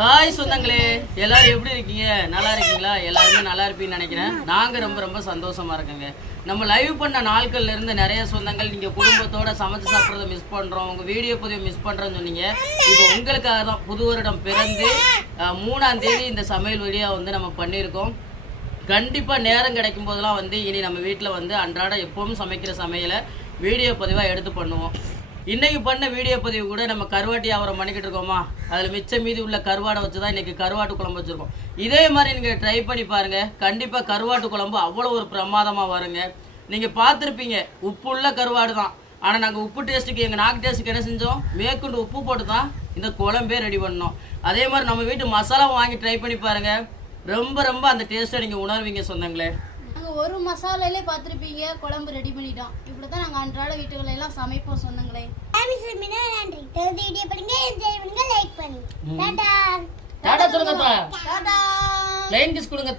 Hi சொந்தங்களே, எல்லாரும் எப்படி இருக்கீங்க? நல்லா இருக்கீங்களா? எல்லாருமே நல்லா இருப்பீங்கன்னு நினைக்கிறேன். நாங்கள் ரொம்ப ரொம்ப சந்தோஷமா இருக்கோங்க. நம்ம லைவ் பண்ண நாட்கள்ல இருந்து நிறைய சொந்தங்கள் நீங்கள் குடும்பத்தோட சமைச்சு சாப்பிட்றத மிஸ் பண்ணுறோம், உங்கள் வீடியோ பதிவை மிஸ் பண்ணுறோன்னு சொன்னீங்க. இப்போ உங்களுக்காக தான் புது வருடம் பிறந்து 3ஆம் தேதி இந்த சமையல் வழியாக வந்து நம்ம பண்ணியிருக்கோம். கண்டிப்பாக நேரம் கிடைக்கும் போதெல்லாம் வந்து இனி நம்ம வீட்டில் வந்து அன்றாட எப்பவும் சமைக்கிற சமையலை வீடியோ பதிவாக எடுத்து பண்ணுவோம். இன்றைக்கி பண்ண வீடியோ பதிவு கூட நம்ம கருவாட்டி வியாபாரம் பண்ணிக்கிட்டு இருக்கோமா, அதில் மிச்சம் மீதி உள்ள கருவாடை வச்சு தான் இன்றைக்கி கருவாட்டு குழம்பு வச்சுருக்கோம். இதே மாதிரி நீங்கள் ட்ரை பண்ணி பாருங்கள், கண்டிப்பாக கருவாட்டு குழம்பு அவ்வளோ ஒரு பிரமாதமாக வருங்க. நீங்கள் பார்த்துருப்பீங்க, உப்புள்ள கருவாடு தான். ஆனால் நாங்கள் உப்பு டேஸ்ட்டுக்கு எங்கள் நாக்கு டேஸ்ட்டுக்கு என்ன செஞ்சோம், மேற்கொண்டு உப்பு போட்டு தான் இந்த குழம்பே ரெடி பண்ணோம். அதே மாதிரி நம்ம வீட்டு மசாலாவும் வாங்கி ட்ரை பண்ணி பாருங்கள், ரொம்ப ரொம்ப அந்த டேஸ்ட்டை நீங்கள் உணர்வீங்க சொந்தங்களே. நாங்கள் ஒரு மசாலாலே பார்த்துருப்பீங்க, குழம்பு ரெடி பண்ணிட்டோம். இப்படி தான் நாங்கள் அன்றாட வீட்டுகளை எல்லாம் சமைப்போம் சொந்தங்களே. நன்றி. வீடியோ பண்ணுங்க, என்ஜாய் பண்ணுங்க, லைக் பண்ணுங்க. டாடா டாடா சொல்லுங்க. டாடா. லைன் கிஸ் கொடுங்க.